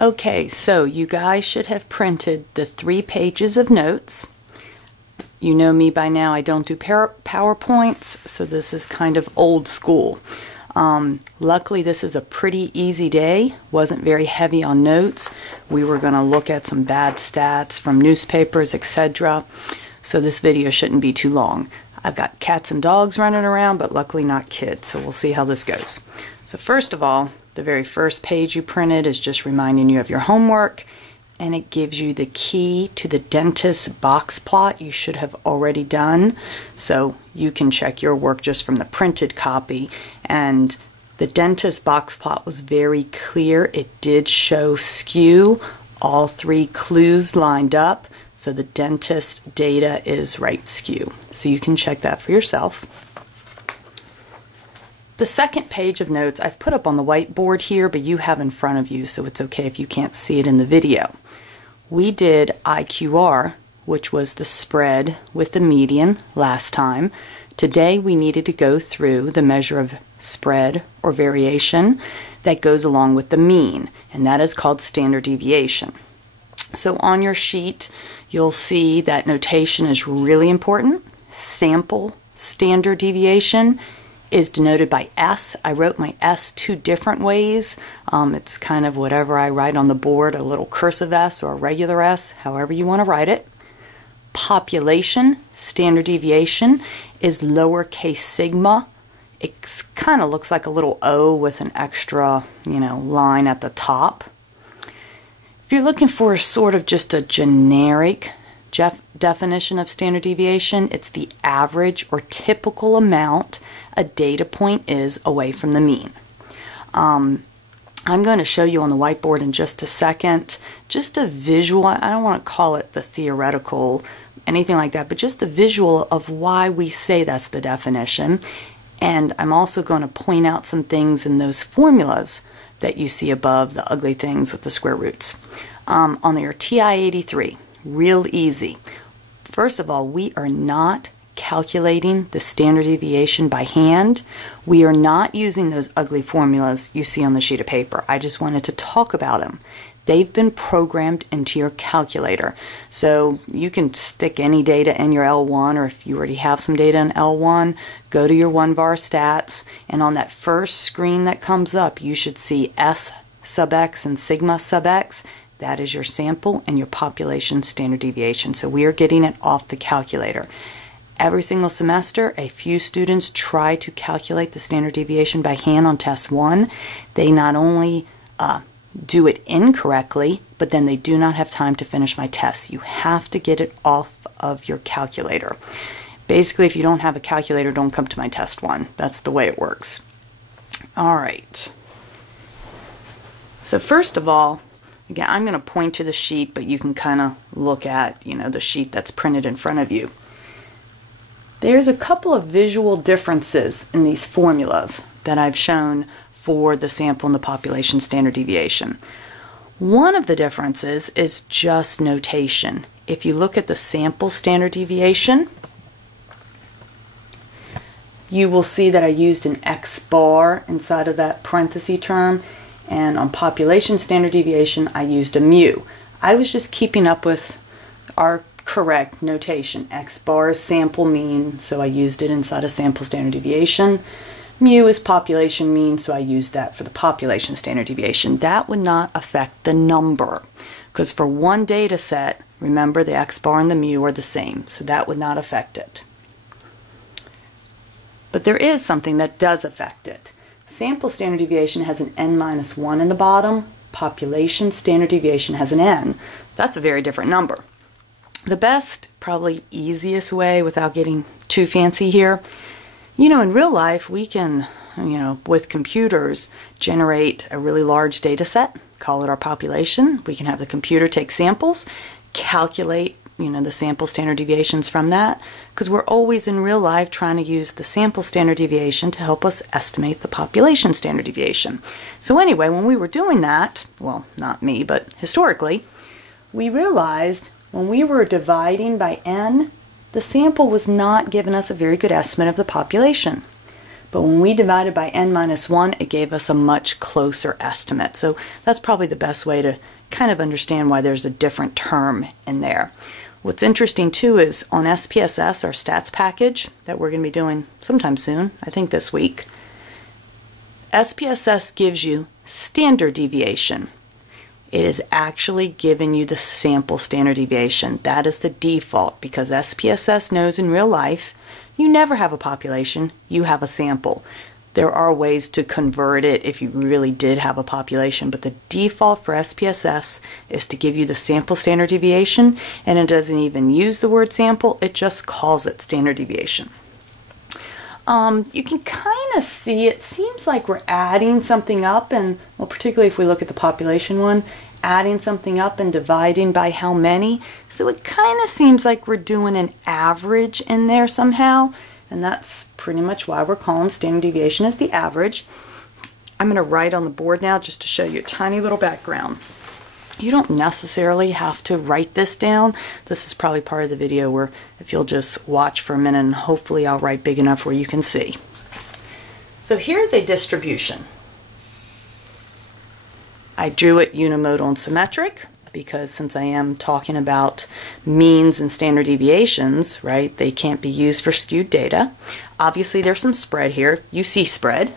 Okay, so you guys should have printed the 3 pages of notes. You know me by now, I don't do PowerPoints, so this is kind of old school. Luckily, this is a pretty easy day, wasn't very heavy on notes. We were going to look at some bad stats from newspapers, etc. So this video shouldn't be too long. I've got cats and dogs running around, but luckily not kids, so we'll see how this goes. So first of all, the very first page you printed is just reminding you of your homework, and it gives you the key to the dentist's box plot you should have already done. So you can check your work just from the printed copy. And the dentist box plot was very clear. It did show skew, all 3 clues lined up. So the dentist data is right skew. So you can check that for yourself. The second page of notes I've put up on the whiteboard here, but you have in front of you, so it's okay if you can't see it in the video. We did IQR, which was the spread with the median last time. Today we needed to go through the measure of spread or variation that goes along with the mean, and that is called standard deviation. So on your sheet, you'll see that notation is really important. Sample standard deviation is denoted by S. I wrote my S 2 different ways. It's kind of whatever I write on the board, a little cursive S or a regular S, however you want to write it. Population standard deviation is lowercase sigma. It kind of looks like a little O with an extra, line at the top. If you're looking for sort of just a generic definition of standard deviation, it's the average or typical amount a data point is away from the mean. I'm going to show you on the whiteboard in just a second, just a visual, I don't want to call it the theoretical, anything like that, but just the visual of why we say that's the definition. And I'm also going to point out some things in those formulas that you see above, the ugly things with the square roots. On your TI-83, real easy. First of all, we are not calculating the standard deviation by hand. We are not using those ugly formulas you see on the sheet of paper. I just wanted to talk about them. They've been programmed into your calculator. So you can stick any data in your L1, or if you already have some data in L1, go to your 1var stats, and on that first screen that comes up, you should see S sub x and sigma sub x. That is your sample and your population standard deviation. So we are getting it off the calculator. Every single semester, a few students try to calculate the standard deviation by hand on test 1. They not only do it incorrectly, but then they do not have time to finish my test. You have to get it off of your calculator. Basically, if you don't have a calculator, don't come to my test 1. That's the way it works. All right. So first of all, again, I'm going to point to the sheet, but you can kind of look at, the sheet that's printed in front of you. There's a couple of visual differences in these formulas that I've shown for the sample and the population standard deviation. One of the differences is just notation. If you look at the sample standard deviation, you will see that I used an X bar inside of that parenthesis term, and on population standard deviation, I used a mu. I was just keeping up with our correct notation. X bar is sample mean, so I used it inside of sample standard deviation. Mu is population mean, so I used that for the population standard deviation. That would not affect the number, because for one data set, remember the X bar and the mu are the same, so that would not affect it. But there is something that does affect it. Sample standard deviation has an n-1 in the bottom. Population standard deviation has an n. That's a very different number. The best, probably easiest way without getting too fancy here, in real life we can, with computers, generate a really large data set, call it our population. We can have the computer take samples, calculate, the sample standard deviations from that, because we're always in real life trying to use the sample standard deviation to help us estimate the population standard deviation. So anyway, when we were doing that, well, not me, but historically, we realized when we were dividing by n, the sample was not giving us a very good estimate of the population. But when we divided by n minus 1, it gave us a much closer estimate. So that's probably the best way to kind of understand why there's a different term in there. What's interesting too is on SPSS, our stats package that we're going to be doing sometime soon, I think this week, SPSS gives you standard deviation. It is actually giving you the sample standard deviation. That is the default because SPSS knows in real life you never have a population, you have a sample. There are ways to convert it if you really did have a population, but the default for SPSS is to give you the sample standard deviation, and it doesn't even use the word sample, it just calls it standard deviation. You can kind of see it seems like we're adding something up, and well, particularly if we look at the population one, adding something up and dividing by how many. So it kind of seems like we're doing an average in there somehow, and that's pretty much why we're calling standard deviation as the average. I'm going to write on the board now just to show you a tiny little background. You don't necessarily have to write this down. This is probably part of the video where if you'll just watch for a minute and hopefully I'll write big enough where you can see. So here's a distribution. I drew it unimodal and symmetric because since I am talking about means and standard deviations, right, they can't be used for skewed data. Obviously there's some spread here. You see spread.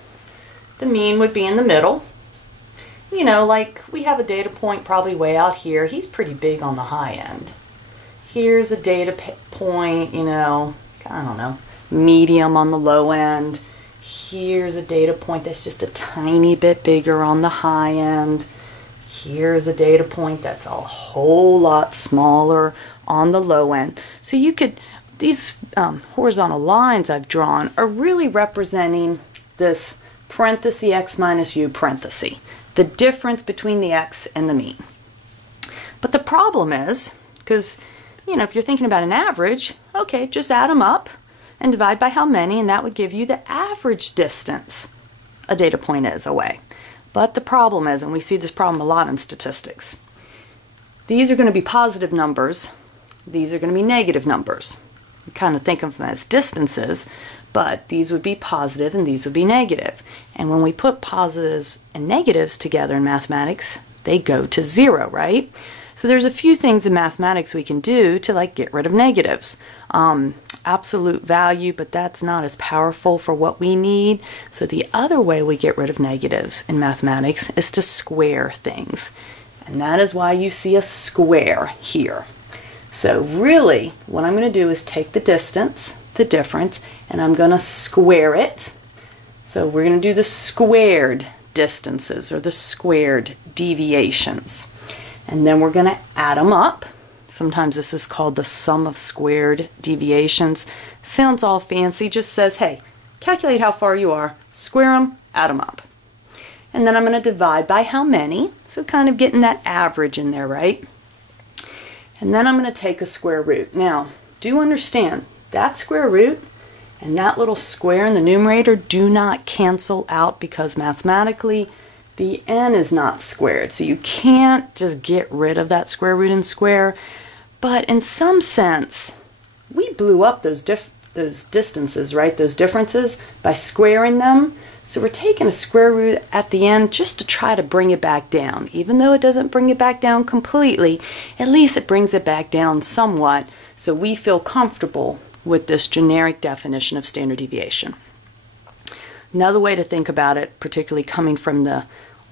The mean would be in the middle. You know, like we have a data point probably way out here. He's pretty big on the high end. Here's a data point, you know, I don't know, medium on the low end. Here's a data point that's just a tiny bit bigger on the high end. Here's a data point that's a whole lot smaller on the low end. So you could, these horizontal lines I've drawn are really representing this parenthesis x minus u parenthesis, the difference between the x and the mean. But the problem is, because, you know, if you're thinking about an average, okay, just add them up and divide by how many, and that would give you the average distance a data point is away. But the problem is, and we see this problem a lot in statistics, these are going to be positive numbers, these are going to be negative numbers. You kind of think of them as distances, but these would be positive and these would be negative. And when we put positives and negatives together in mathematics, they go to 0, right? So there's a few things in mathematics we can do to like get rid of negatives. Absolute value, but that's not as powerful for what we need. So the other way we get rid of negatives in mathematics is to square things. And that is why you see a square here. So really, what I'm going to do is take the distance, the difference, and I'm going to square it. So we're going to do the squared distances or the squared deviations. And then we're going to add them up. Sometimes this is called the sum of squared deviations. Sounds all fancy, just says, hey, calculate how far you are, square them, add them up. And then I'm going to divide by how many, so kind of getting that average in there, right? And then I'm going to take a square root. Now, do understand, that square root and that little square in the numerator do not cancel out because mathematically the n is not squared. So you can't just get rid of that square root and square. But in some sense, we blew up those distances, right? Those differences by squaring them. So we're taking a square root at the end just to try to bring it back down. Even though it doesn't bring it back down completely, at least it brings it back down somewhat so we feel comfortable with this generic definition of standard deviation. Another way to think about it, particularly coming from the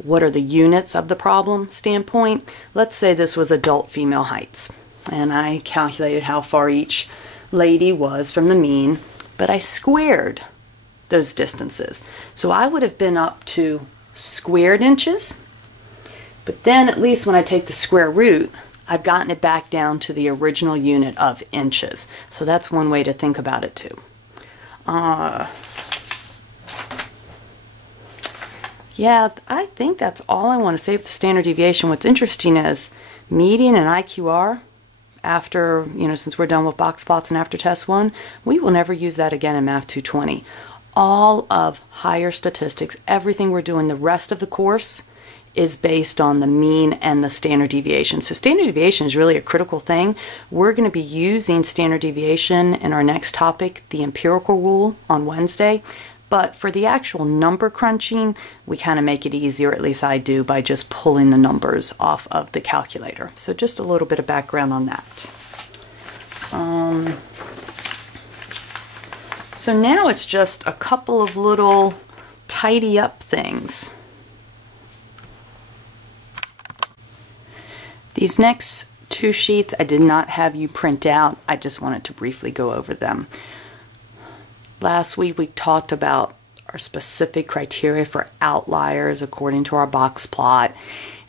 what are the units of the problem standpoint, let's say this was adult female heights. And I calculated how far each lady was from the mean, but I squared those distances. So I would have been up to squared inches, but then at least when I take the square root, I've gotten it back down to the original unit of inches. So that's one way to think about it too. Yeah, I think that's all I want to say with the standard deviation. What's interesting is median and IQR, after, since we're done with box plots and after test 1, we will never use that again in Math 220. All of higher statistics, everything we're doing the rest of the course is based on the mean and the standard deviation. So standard deviation is really a critical thing. We're going to be using standard deviation in our next topic, the empirical rule, on Wednesday. But for the actual number crunching, we kind of make it easier, at least I do, by just pulling the numbers off of the calculator. So just a little bit of background on that. So now it's just a couple of little tidy up things. These next two sheets I did not have you print out. I just wanted to briefly go over them. Last week we talked about our specific criteria for outliers according to our box plot.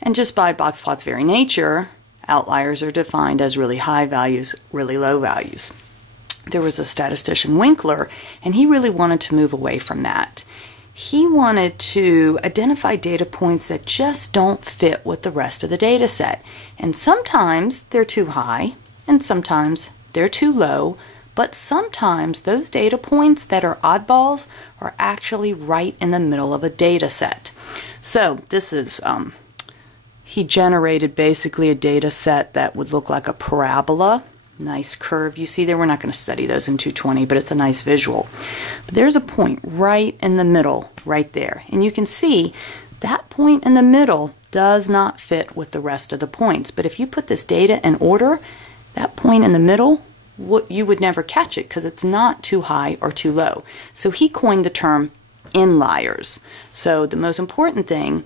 And just by box plot's very nature, outliers are defined as really high values, really low values. There was a statistician, Winkler, and he really wanted to move away from that. He wanted to identify data points that just don't fit with the rest of the data set. And sometimes they're too high, and sometimes they're too low, but sometimes those data points that are oddballs are actually right in the middle of a data set. So this is, he generated basically a data set that would look like a parabola. Nice curve you see there. We're not going to study those in 220, but it's a nice visual. But there's a point right in the middle, right there. And you can see that point in the middle does not fit with the rest of the points. But if you put this data in order, that point in the middle, you would never catch it because it's not too high or too low. So he coined the term inliers. So the most important thing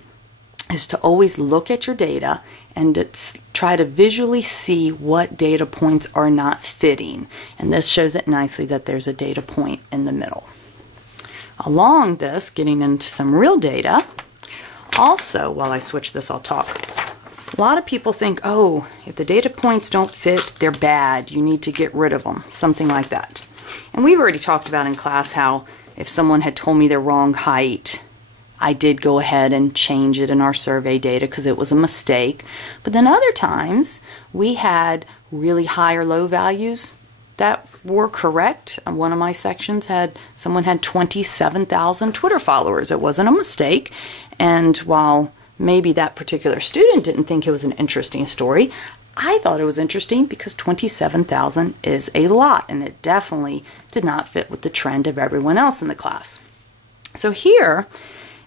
is to always look at your data and to try to visually see what data points are not fitting. And this shows it nicely that there's a data point in the middle. Along this, getting into some real data, also, while I switch this, I'll talk. A lot of people think, oh, if the data points don't fit, they're bad. You need to get rid of them, something like that. And we've already talked about in class how if someone had told me the wrong height, I did go ahead and change it in our survey data because it was a mistake. But then other times we had really high or low values that were correct. One of my sections had someone had 27,000 Twitter followers. It wasn't a mistake. And while maybe that particular student didn't think it was an interesting story, I thought it was interesting because 27,000 is a lot, and it definitely did not fit with the trend of everyone else in the class. So here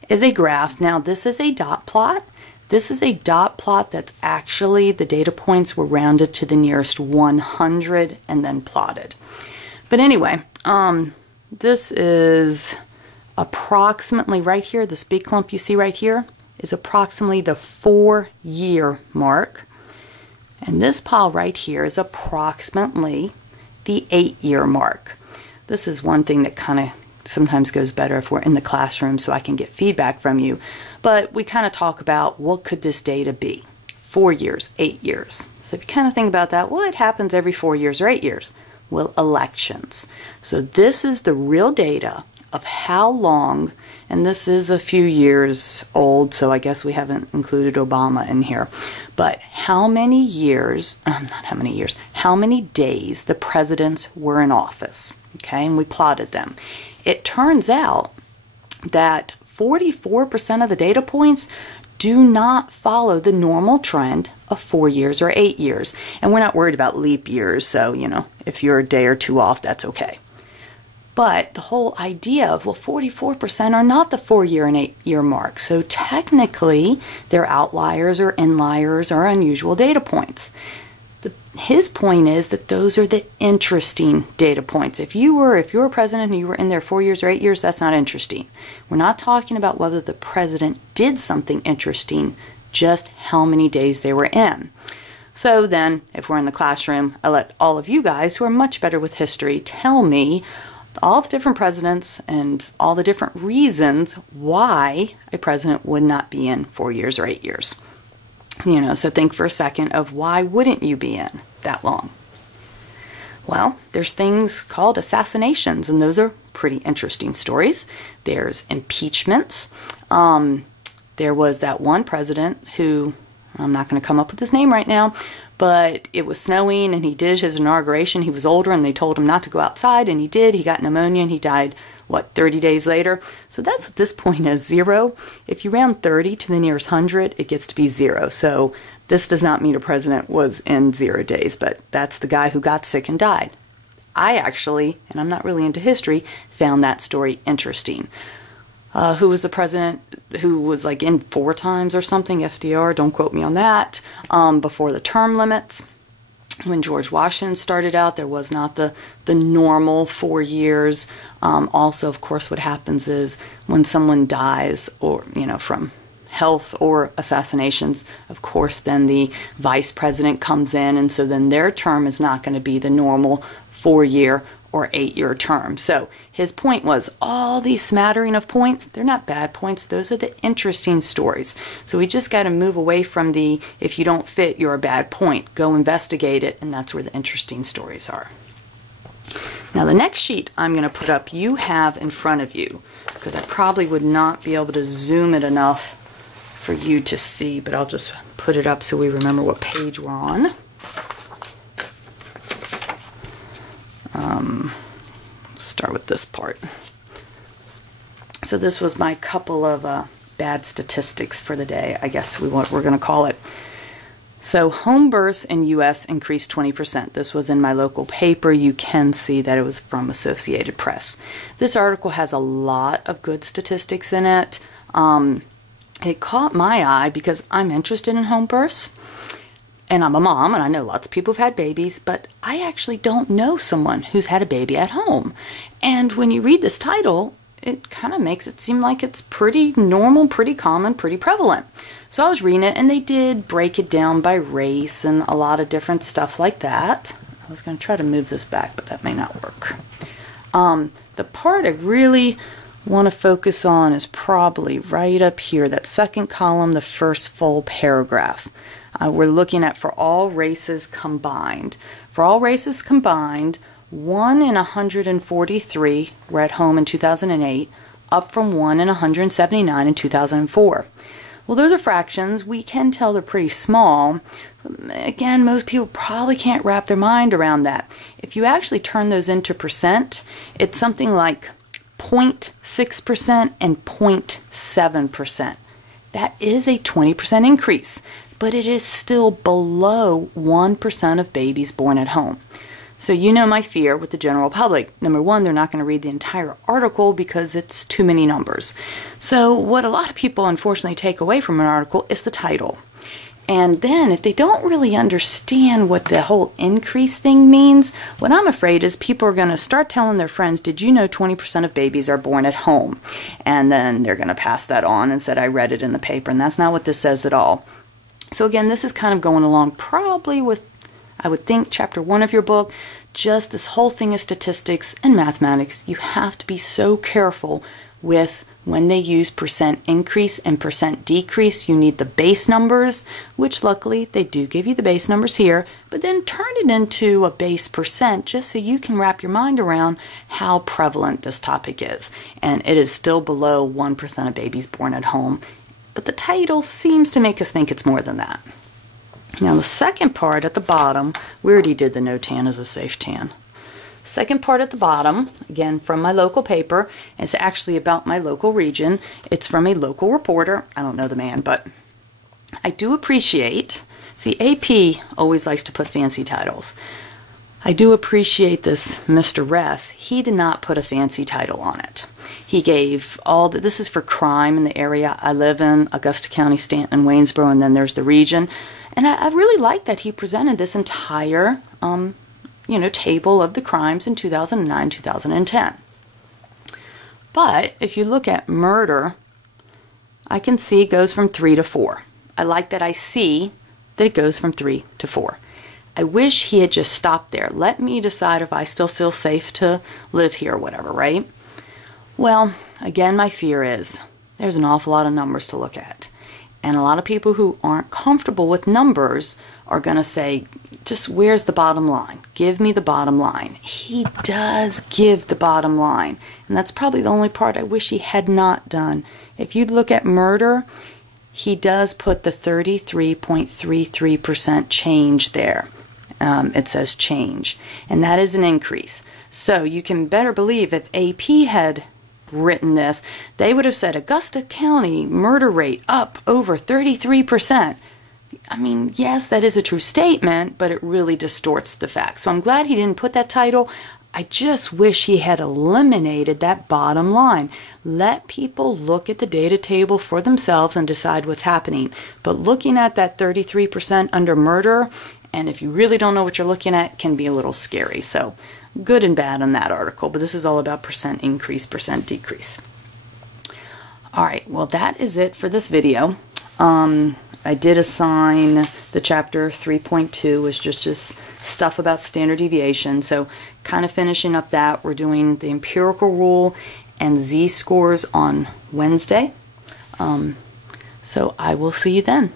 is a graph. Now this is a dot plot. This is a dot plot that's actually the data points were rounded to the nearest 100 and then plotted. But anyway, this is approximately right here, this big clump you see right here is approximately the 4-year mark. And this pile right here is approximately the 8-year mark. This is one thing that kind of sometimes goes better if we're in the classroom so I can get feedback from you. But we kind of talk about what could this data be? 4 years, 8 years. So if you kind of think about that, well, it happens every 4 years or 8 years. Well, elections. So this is the real data of how long, and this is a few years old, so I guess we haven't included Obama in here, but how many years, not how many years, how many days the presidents were in office, okay, and we plotted them. It turns out that 44% of the data points do not follow the normal trend of 4 years or 8 years. And we're not worried about leap years, so, you know, if you're a day or two off, that's okay. But the whole idea of, well, 44% are not the 4-year and 8-year mark. So technically, they're outliers or inliers or unusual data points. His point is that those are the interesting data points. If you were president and you were in there 4 years or 8 years, that's not interesting. We're not talking about whether the president did something interesting, just how many days they were in. So then, if we're in the classroom, I let all of you guys who are much better with history tell me all the different presidents and all the different reasons why a president would not be in 4 years or 8 years. You know, so think for a second of why wouldn't you be in that long? Well, there's things called assassinations, and those are pretty interesting stories. There's impeachments. There was that one president who, I'm not going to come up with his name right now, but it was snowing and he did his inauguration. He was older and they told him not to go outside, and he did. He got pneumonia and he died, 30 days later? So that's what this point is, 0. If you round 30 to the nearest 100, it gets to be 0. So this does not mean a president was in 0 days, but that's the guy who got sick and died. I actually, and I'm not really into history, found that story interesting. Who was the president who was like in 4 times or something, FDR, don't quote me on that, before the term limits. When George Washington started out, there was not the normal 4 years. Also, of course, what happens is when someone dies, or from health or assassinations, of course, then the vice president comes in, and so then their term is not going to be the normal 4-year or 8-year term. So his point was, all these smattering of points, they're not bad points. Those are the interesting stories. So we just got to move away from the, if you don't fit, you're a bad point. Go investigate it, and that's where the interesting stories are. Now the next sheet I'm going to put up, you have in front of you, because I probably would not be able to zoom it enough for you to see, but I'll just put it up so we remember what page we're on. Start with this part. So this was my couple of bad statistics for the day, I guess we're going to call it. So home births in U.S. increased 20%. This was in my local paper. You can see that it was from Associated Press. This article has a lot of good statistics in it. It caught my eye because I'm interested in home births. And I'm a mom, and I know lots of people have had babies, but I actually don't know someone who's had a baby at home. And when you read this title, it kind of makes it seem like it's pretty normal, pretty common, pretty prevalent. So I was reading it, and they did break it down by race and a lot of different stuff like that. I was going to try to move this back, but that may not work. The part I really want to focus on is probably right up here, that second column, the first full paragraph. We're looking at for all races combined. For all races combined, 1 in 143 were at home in 2008, up from 1 in 179 in 2004. Well, those are fractions. We can tell they're pretty small. Again, most people probably can't wrap their mind around that. If you actually turn those into percent, it's something like 0.6% and 0.7%. That is a 20% increase, but it is still below 1% of babies born at home. So you know my fear with the general public. Number one, they're not going to read the entire article because it's too many numbers. So what a lot of people unfortunately take away from an article is the title. And then if they don't really understand what the whole increase thing means, what I'm afraid is people are going to start telling their friends, did you know 20% of babies are born at home? And then they're going to pass that on and said, I read it in the paper. And that's not what this says at all. So again, this is kind of going along probably with, I would think, chapter 1 of your book. Just this whole thing of statistics and mathematics. You have to be so careful with when they use percent increase and percent decrease. You need the base numbers, which luckily they do give you the base numbers here, but then turn it into a base percent just so you can wrap your mind around how prevalent this topic is. And it is still below 1% of babies born at home, but the title seems to make us think it's more than that. Now the second part at the bottom, we already did the no tan is a safe tan. Second part at the bottom, again from my local paper, is actually about my local region. It's from a local reporter. I don't know the man, but I do appreciate, see, AP always likes to put fancy titles. I do appreciate this Mr. Ress. He did not put a fancy title on it. He gave all the, this is for crime in the area I live in, Augusta County, Stanton, and Waynesboro, and then there's the region. And I really like that he presented this entire table of the crimes in 2009, 2010. But if you look at murder, I can see it goes from 3 to 4. I like that I see that it goes from 3 to 4. I wish he had just stopped there. Let me decide if I still feel safe to live here or whatever, right? Well, again, my fear is there's an awful lot of numbers to look at. And a lot of people who aren't comfortable with numbers are going to say, just where's the bottom line? Give me the bottom line. He does give the bottom line. And that's probably the only part I wish he had not done. If you look at murder, he does put the 33.33% change there. It says change. And that is an increase. So you can better believe if AP had written this, they would have said Augusta County murder rate up over 33%. I mean, yes, that is a true statement, but it really distorts the facts. So I'm glad he didn't put that title. I just wish he had eliminated that bottom line. Let people look at the data table for themselves and decide what's happening. But looking at that 33% under murder, and if you really don't know what you're looking at, can be a little scary. So good and bad on that article, but this is all about percent increase, percent decrease. All right, well, that is it for this video. I did assign the chapter 3.2 was just stuff about standard deviation. So kind of finishing up that, we're doing the empirical rule and Z-scores on Wednesday. So I will see you then.